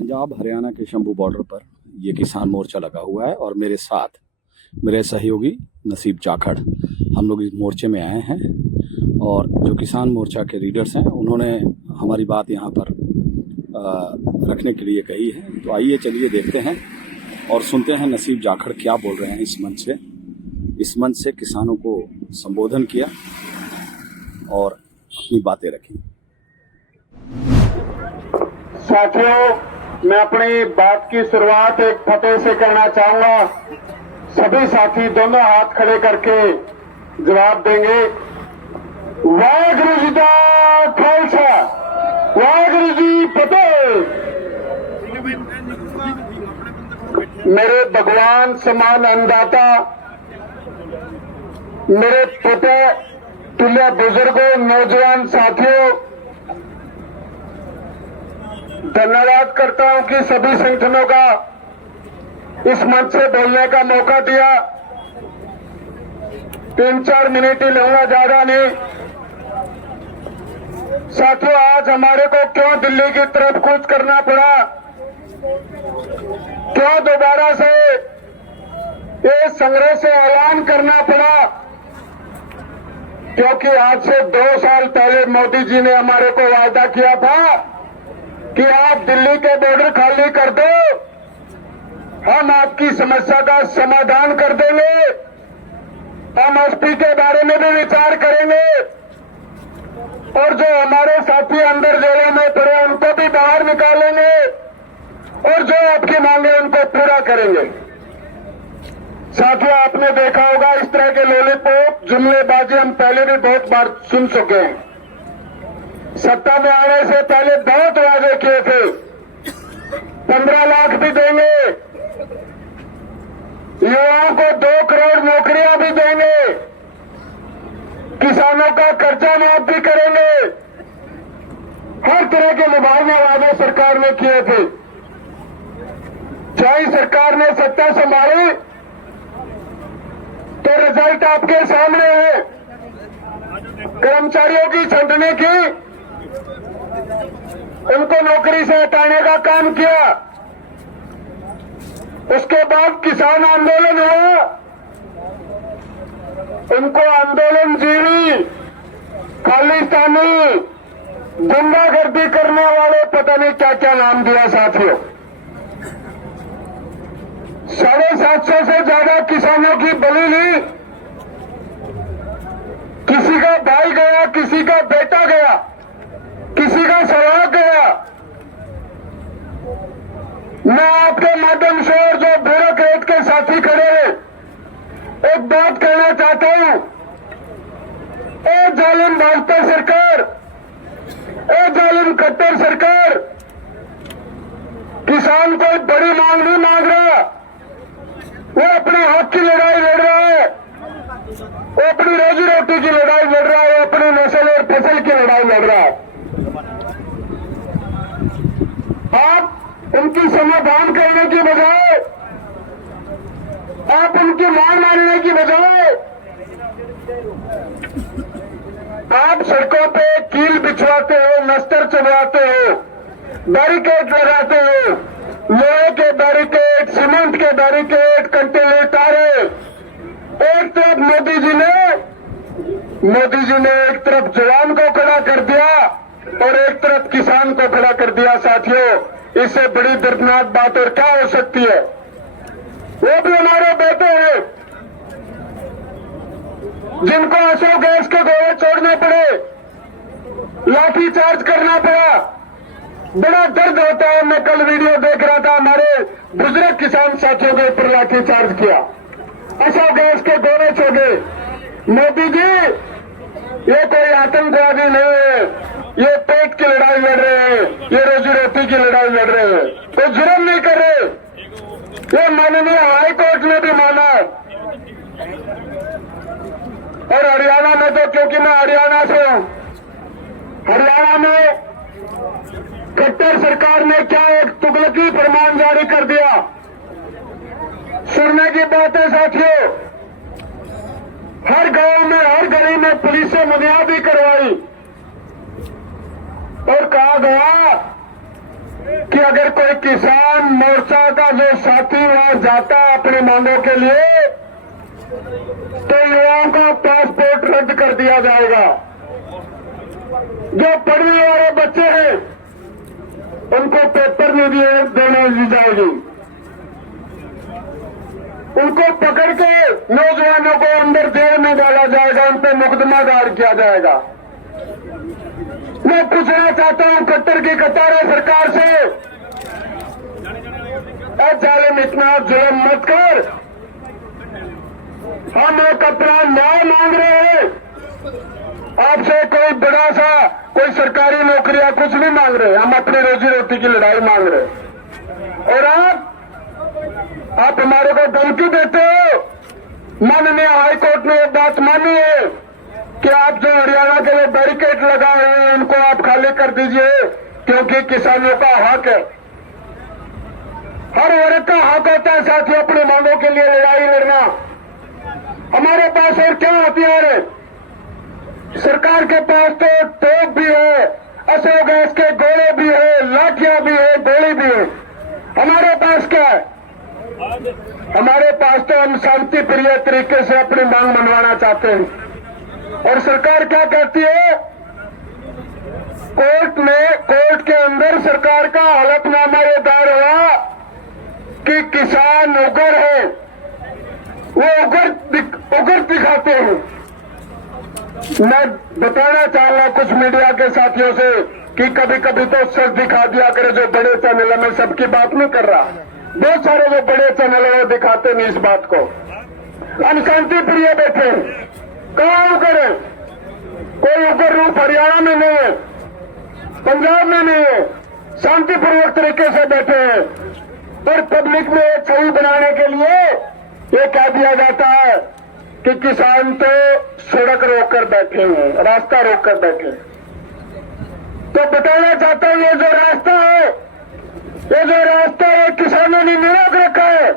पंजाब हरियाणा के शंभू बॉर्डर पर ये किसान मोर्चा लगा हुआ है और मेरे साथ मेरे सहयोगी नसीब जाखड़ हम लोग इस मोर्चे में आए हैं और जो किसान मोर्चा के लीडर्स हैं उन्होंने हमारी बात यहाँ पर रखने के लिए कही है। तो आइए चलिए देखते हैं और सुनते हैं नसीब जाखड़ क्या बोल रहे हैं। इस मंच से किसानों को संबोधन किया और अपनी बातें रखी। साथियों, मैं अपनी बात की शुरुआत एक फतेह से करना चाहूंगा। सभी साथी दोनों हाथ खड़े करके जवाब देंगे। वाहिगुरू जी का खालसा, वाहिगुरू जी फतेह। मेरे भगवान समान अन्नदाता, मेरे पिता तुल्य बुजुर्गों, नौजवान साथियों, धन्यवाद करता हूं कि सभी संगठनों का इस मंच से बोलने का मौका दिया। 3-4 मिनट ही लूंगा, ज्यादा नहीं। साथियों, आज हमारे को क्यों दिल्ली की तरफ कूच करना पड़ा, क्यों दोबारा से इस संग्रह से ऐलान करना पड़ा? क्योंकि आज से 2 साल पहले मोदी जी ने हमारे को वादा किया था कि आप दिल्ली के बॉर्डर खाली कर दो, हम आपकी समस्या का समाधान कर देंगे, हम एसपी के बारे में भी विचार करेंगे और जो हमारे साथी अंदर जेलों में पड़े उनको भी बाहर निकालेंगे और जो आपकी मांगे उनको पूरा करेंगे। साथियों, आपने देखा होगा इस तरह के लॉलीपॉप जुमलेबाजी हम पहले भी बहुत बार सुन चुके हैं। सत्ता में आने से पहले बहुत वादे किए थे, 15 लाख भी देंगे, युवाओं को 2 करोड़ नौकरियां भी देंगे, किसानों का कर्जा माफ भी करेंगे। हर तरह के लुभावने वादे सरकार ने किए थे। चाहे सरकार ने सत्ता संभाली तो रिजल्ट आपके सामने है। कर्मचारियों की छंटनी की, उनको नौकरी से हटाने का काम किया। उसके बाद किसान आंदोलन हुआ, उनको आंदोलन जीवी, खालिस्तानी, गुंडागर्दी करने वाले पता नहीं क्या क्या नाम दिया। साथियों, 750 से ज्यादा किसानों की बलि ली। किसी का भाई गया, किसी का बेटा गया, किसी का सवाल गया। मैं आपके माध्यम से और जो ब्यूरोक्रेट के साथी खड़े हैं, एक बात कहना चाहता हूं। ए जालिम भाजपा सरकार, ए जालिम खट्टर सरकार, किसान कोई बड़ी मांग नहीं मांग रहा, वो अपने हक की लड़ाई लड़ रहा है, वो अपनी रोजी रोटी की लड़ाई लड़ रहा है, वो अपनी नस्ल और फसल की लड़ाई लड़ रहा है। आप उनकी समाधान करने की बजाय, आप उनकी मांग मानने की बजाय आप सड़कों पे कील बिछवाते हो, नस्तर चढ़वाते हो, बैरिकेड लगाते हो, लोहे के बैरिकेड, सीमेंट के बैरिकेड, कंटेनर तारे। एक तरफ मोदी जी ने एक तरफ जवान को खड़ा कर दिया और एक तरफ किसान को खड़ा कर दिया। साथियों, इससे बड़ी दर्दनाक बात और क्या हो सकती है? वो भी हमारे बेटे हैं जिनको अशोक गैस के गोले छोड़ने पड़े, लाठी चार्ज करना पड़ा। बड़ा दर्द होता है। मैं कल वीडियो देख रहा था, हमारे बुजुर्ग किसान साथियों के ऊपर लाठी चार्ज किया, अशोक गैस के गोले छोड़े। मोदी जी, ये कोई आतंकवादी नहीं है, ये पेट की लड़ाई लड़ रहे हैं, ये रोजी रोटी की लड़ाई लड़ रहे हैं, कोई जुर्म नहीं कर रहे। ये माननीय हाई कोर्ट ने भी माना। और हरियाणा में तो, क्योंकि मैं हरियाणा से हूं, हरियाणा में खट्टर सरकार ने क्या एक तुगलकी फरमान जारी कर दिया। सुनने की बात है साथियों, हर गांव में, हर गली में पुलिस से मुनिया भी करवाई और कहा गया कि अगर कोई किसान मोर्चा का जो साथी वहां जाता है अपनी मांगों के लिए तो युवाओं का पासपोर्ट रद्द कर दिया जाएगा। जो पढ़ने वाले बच्चे हैं उनको पेपर नहीं देने दी जाएगी। उनको पकड़ के नौजवानों को अंदर जेल में डाला जाएगा, उन पर मुकदमा दायर किया जाएगा। मैं पूछना चाहता हूं कतर की कतारा सरकार से, जालिम इतना जुल्म मत कर। हम एक अपना न्याय मांग रहे हैं आपसे, कोई बड़ा सा कोई सरकारी नौकरी या कुछ नहीं मांग रहे। हम अपनी रोजी रोटी की लड़ाई मांग रहे और आप हमारे को धमकी देते हो। माननीय हाईकोर्ट ने एक बात मानी है कि आप जो हरियाणा के लिए बैरिकेड लगाए हैं उनको आप खाली कर दीजिए, क्योंकि किसानों का हक है। हर वर्ग का हक होता है साथियों अपनी मांगों के लिए लड़ाई लड़ना। हमारे पास और क्या हथियार है? सरकार के पास तो तोप भी है, असो गैस के गोले भी है, लाठियां भी है, गोली भी है। हमारे पास क्या है? हमारे पास तो हम शांति प्रिय तरीके से अपनी मांग मनवाना चाहते हैं। और सरकार क्या कहती है? कोर्ट के अंदर सरकार का हलफनामा ये दायर हुआ कि किसान उग्र है, वो उग्र दिखाते हैं। मैं बताना चाहूंगा कुछ मीडिया के साथियों से कि कभी कभी तो सच दिखा दिया करे। जो बड़े चैनल है, मैं सबकी बात नहीं कर रहा, बहुत सारे जो बड़े चैनल है वो दिखाते नहीं इस बात को। हम शांति प्रिय बैठे हैं, कहाँ उग्र है? कोई उग्र रूप हरियाणा में नहीं है, पंजाब में नहीं है, शांतिपूर्वक तरीके से बैठे हैं। पर पब्लिक में एक छवि बनाने के लिए ये कह दिया जाता है कि किसान तो सड़क रोककर बैठे हैं, रास्ता रोककर बैठे हैं। तो बताना चाहता हूं ये जो रास्ता है किसानों ने नहीं रोक रखा है।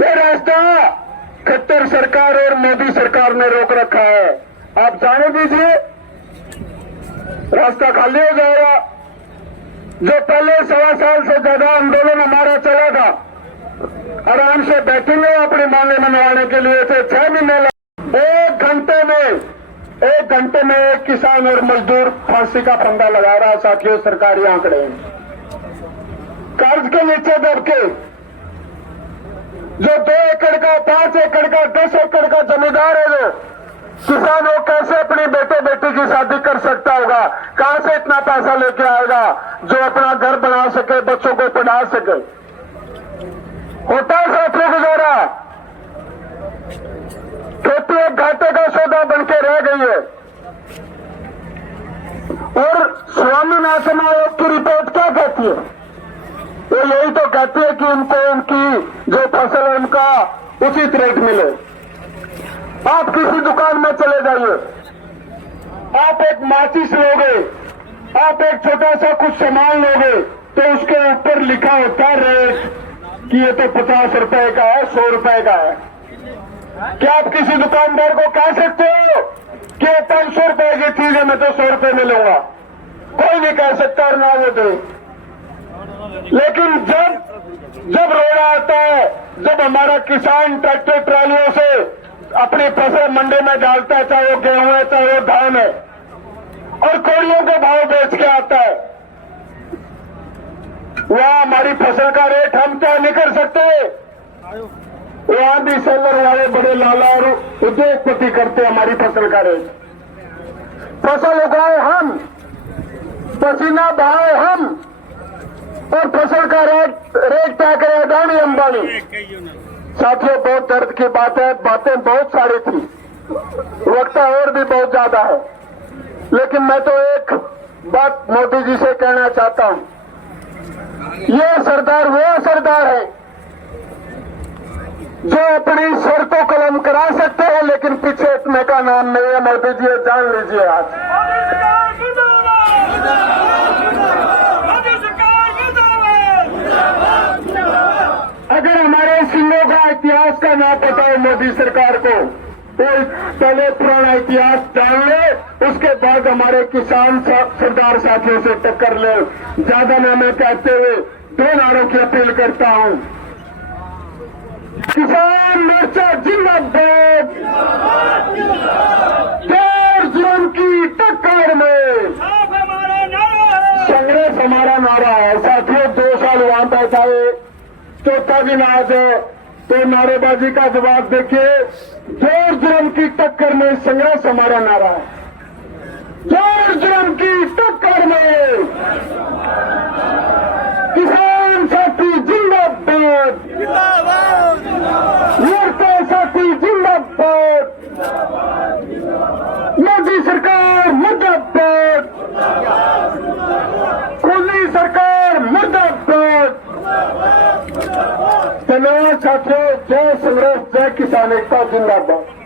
ये रास्ता खट्टर सरकार और मोदी सरकार ने रोक रखा है। आप जाने दीजिए, रास्ता खाली हो जाएगा। जो पहले 1.25 साल से ज्यादा आंदोलन हमारा चला था, आराम से बैठेंगे अपनी मांगे मनवाने के लिए थे। 6 महीने लगे। 1 घंटे में एक किसान और मजदूर फांसी का फंदा लगा रहा है साथियों। सरकारी आंकड़े कर्ज के नीचे दबके जो 2 एकड़ का, 5 एकड़ का, 10 एकड़ का जमींदार है, जो किसान वो कैसे अपनी बेटे बेटी की शादी कर सकता होगा? कहां से इतना पैसा लेके आएगा जो अपना घर बना सके, बच्चों को पढ़ा सके? होता है साथियों गुजारा? खेती एक घाटे का सौदा बनके रह गई है। और स्वामीनाथन आयोग की रिपोर्ट क्या कहती है? वो यही तो कहती है कि उनको उनकी जो फसल है उनका उचित रेट मिले। आप किसी दुकान में चले जाइए, आप एक माचिस लोगे, आप एक छोटा सा कुछ सामान लोगे तो उसके ऊपर लिखा होता है रेट कि ये तो 50 रुपए का है, 100 रुपए का है। क्या आप किसी दुकानदार को कह सकते हो कि 500 रुपए की चीज है, मैं तो 100 रुपए में लूंगा? कोई नहीं कह सकता और ना वो दे। लेकिन जब रोड़ा आता है, जब हमारा किसान ट्रैक्टर ट्रालियों से अपनी फसल मंडी में डालता है, चाहे वो गेहूं है चाहे वो धान है, और कोड़ियों के भाव बेच के आता है, वहां हमारी फसल का रेट हम तय नहीं कर सकते। वहां भी सेलर वाले बड़े लाला और उद्योगपति करते हमारी फसल का रेट। फसल उगाए हम, पसीना बहाए हम, और फसल का रेट तय करे अडानी अंबानी। साथियों बहुत दर्द की बात है, बातें बहुत सारी थी, वक्त और भी बहुत ज्यादा है, लेकिन मैं तो एक बात मोदी जी से कहना चाहता हूं। ये सरदार वो सरदार है जो अपनी शर्तों कलम करा सकते हैं, लेकिन पीछे इतने का नाम नहीं है। मोदी जी जान लीजिए आज। अगर हमारे सिंहों का इतिहास का ना पता है मोदी सरकार को, तो पहले पुराना इतिहास जान ले उसके बाद हमारे किसान सरदार साथियों से टक्कर ले। ज्यादा ना मैं कहते हुए 2 नारों की अपील करता हूं। किसान मोर्चा जिंदाबाद, जोर जुर्म की टक्कर में संघर्ष हमारा नारा है। साथियों 2 साल वहां बैठा है, चौथा दिन आज है, तो नारेबाजी का जवाब देखिए। जोर जुर्म की टक्कर में संघर्ष हमारा नारा है। जोर जुर्म की टक्कर में किसान साथी जिंदाबाद, मोर्चा साथी जिंदाबाद, मोदी सरकार मुर्दाबाद, खुली सरकार मुर्दाबाद। धन्यवाद साथियों। जय संघर्ष, जय किसान एकता जिंदाबाद।